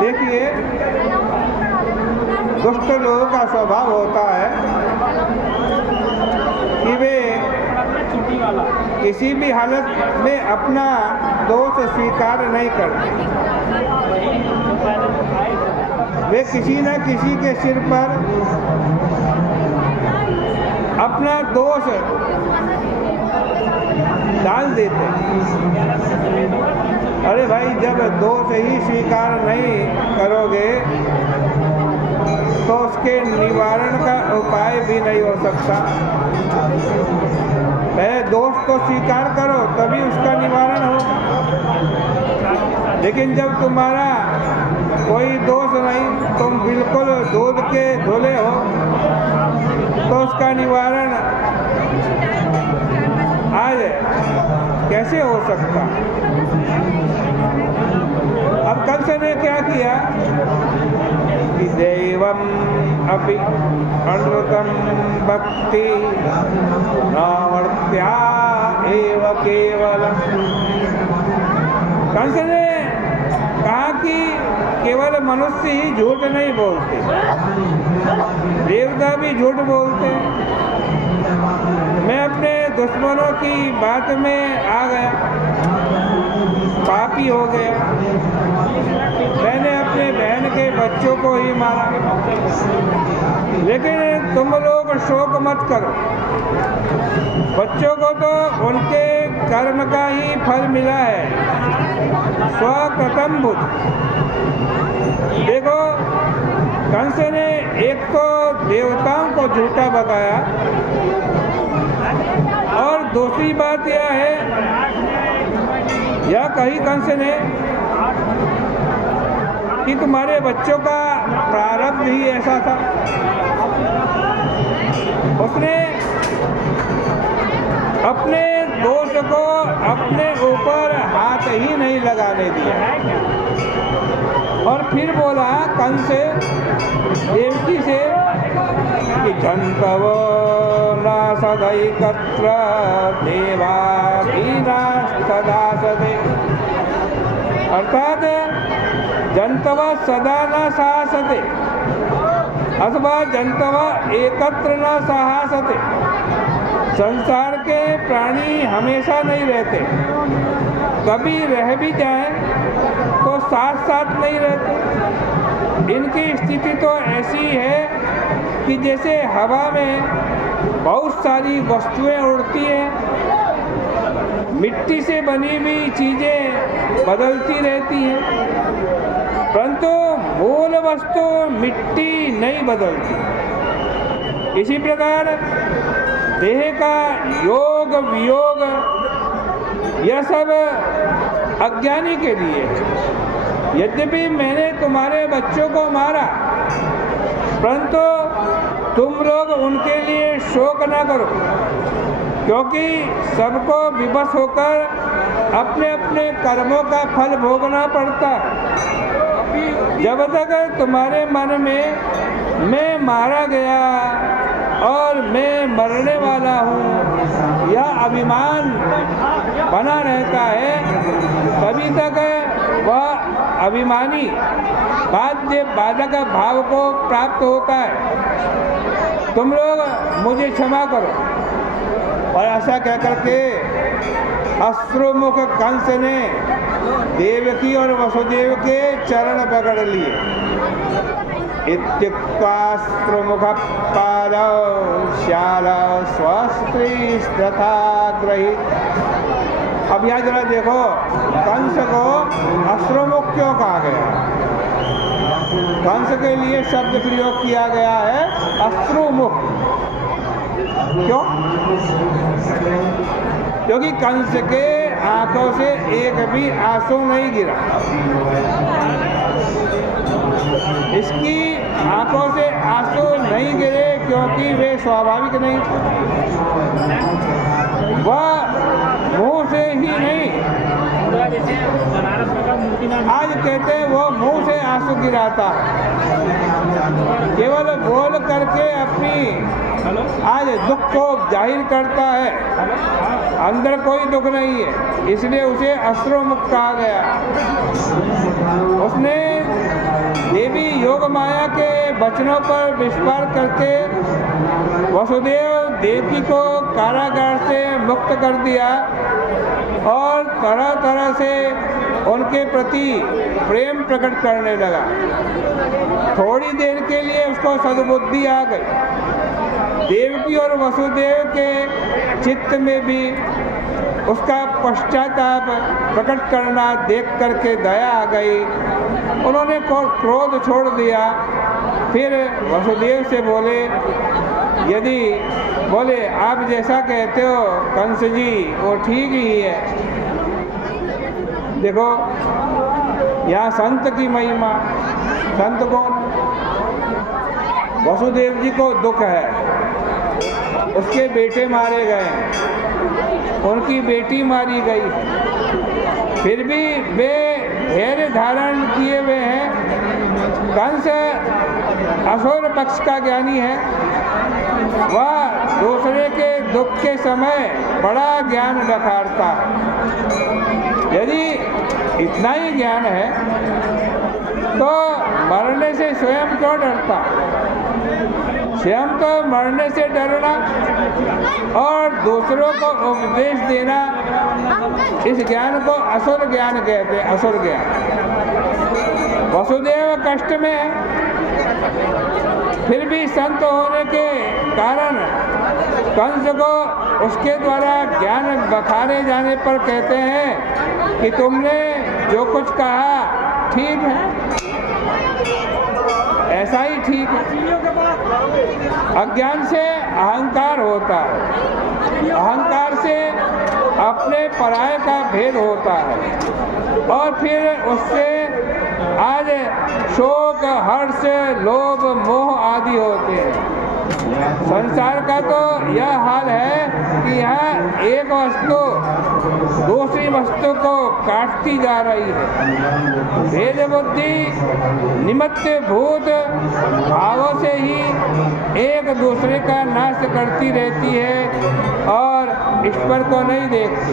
देखिए, दुष्ट लोगों का स्वभाव होता है कि वे किसी भी हालत में अपना दोष स्वीकार नहीं करते। वे किसी न किसी के सिर पर अपना दोष डाल देते। अरे भाई, जब दोष ही स्वीकार नहीं करोगे तो उसके निवारण का उपाय भी नहीं हो सकता। पहले दोष को स्वीकार करो तभी उसका निवारण होगा। लेकिन जब तुम्हारा कोई दोष नहीं, तुम बिल्कुल दूध के धुले हो, तो उसका निवारण आज कैसे हो सकता। अब कंस ने क्या किया कि देवम अपि अनृतम भक्ति नावर्त्या एव केवलम। कंस ने कहा कि केवल मनुष्य ही झूठ नहीं बोलते, देवता भी झूठ बोलते। मैं अपने दुश्मनों की बात में आ गया, पापी हो गया। मैंने अपने बहन के बच्चों को ही मारा। लेकिन तुम लोग शोक मत करो, बच्चों को तो उनके कर्म का ही फल मिला है, स्वकृतम बुद्ध। देखो, कंस ने एक तो देवताओं को झूठा बताया, और दूसरी बात यह है, यह कही कंस ने कि तुम्हारे बच्चों का प्रारब्ध ही ऐसा था। उसने अपने दोष को अपने ऊपर हाथ ही नहीं लगाने दिया। और फिर बोला कंस देवकी से कि जंतवो न सदैकत्र देवाधीनास्तदा सदे। अर्थात जंतव सदा न साहसते अथवा जंतव एकत्र न साहसते। संसार के प्राणी हमेशा नहीं रहते, कभी रह भी जाए तो साथ साथ नहीं रहते। इनकी स्थिति तो ऐसी है कि जैसे हवा में बहुत सारी वस्तुएं उड़ती हैं, मिट्टी से बनी हुई चीज़ें बदलती रहती हैं, परंतु मूल वस्तु मिट्टी नहीं बदलती। इसी प्रकार देह का योग वियोग यह सब अज्ञानी के लिए। यद्यपि मैंने तुम्हारे बच्चों को मारा, परंतु तुम लोग उनके लिए शोक न करो, क्योंकि सबको विवश होकर अपने अपने कर्मों का फल भोगना पड़ता है। जब तक तुम्हारे मन में मैं मारा गया और मैं मरने वाला हूँ यह अभिमान बना रहता है, तभी तक वह अभिमानी बाध्य बाधक भाव को प्राप्त होता है। तुम लोग मुझे क्षमा करो। और ऐसा कहकर के अश्रुमुख कंस ने देवकी और वसुदेव के चरण पकड़ लिए। इत्युक्त्वाश्रुमुख पादौ श्याल स्वस्त्रीस्तथा गृहीत। अब यहाँ जरा देखो, कंस को अश्रुमुख क्यों कहा गया? कंस के लिए शब्द प्रयोग किया गया है अश्रुमुख। क्यों? क्योंकि कंस के आंखों से एक भी आंसू नहीं गिरा। इसकी आंखों से आंसू नहीं गिरे क्योंकि वे स्वाभाविक नहीं, वह मुंह से ही नहीं, आज कहते हैं वो मुंह से आंसू गिराता है, केवल बोल करके अपनी आज दुख को जाहिर करता है, अंदर कोई दुख नहीं है, इसलिए उसे अश्रुमुख कहा गया। उसने योग माया के वचनों पर विश्वास करके वसुदेव देवकी को कारागार से मुक्त कर दिया और तरह तरह से उनके प्रति प्रेम प्रकट करने लगा। थोड़ी देर के लिए उसको सद्बुद्धि आ गई। देवकी और वसुदेव के चित्त में भी उसका पश्चाताप प्रकट करना देख करके दया आ गई। उन्होंने क्रोध छोड़ दिया। फिर वसुदेव से बोले आप जैसा कहते हो कंस जी वो ठीक ही है। देखो यहाँ संत की महिमा। संत कौन? वसुदेव जी को दुख है, उसके बेटे मारे गए, उनकी बेटी मारी गई, फिर भी वे धैर्य धारण किए हुए हैं। कंस असुर पक्ष का ज्ञानी है, वह दूसरे के दुख के समय बड़ा ज्ञान बखारता है। यदि इतना ही ज्ञान है तो मरने से स्वयं क्यों डरता? स्वयं तो मरने से डरना और दूसरों को उपदेश देना, इस ज्ञान को असुर ज्ञान कहते हैं। असुर ज्ञान। वसुदेव कष्ट में है, फिर भी संत होने के कारण कंस को उसके द्वारा ज्ञान बखारे जाने पर कहते हैं कि तुमने जो कुछ कहा ठीक है, ऐसा ही ठीक है। अज्ञान से अहंकार होता है, अहंकार से अपने पराये का भेद होता है और फिर उससे आज शोक, हर्ष, लोभ, मोह आदि होते हैं। संसार का तो यह हाल है कि यहाँ एक वस्तु दूसरी वस्तु को काटती जा रही है। भेद बुद्धि निमित्त भूत भावों से ही एक दूसरे का नाश करती रहती है और ईश्वर को नहीं देखती।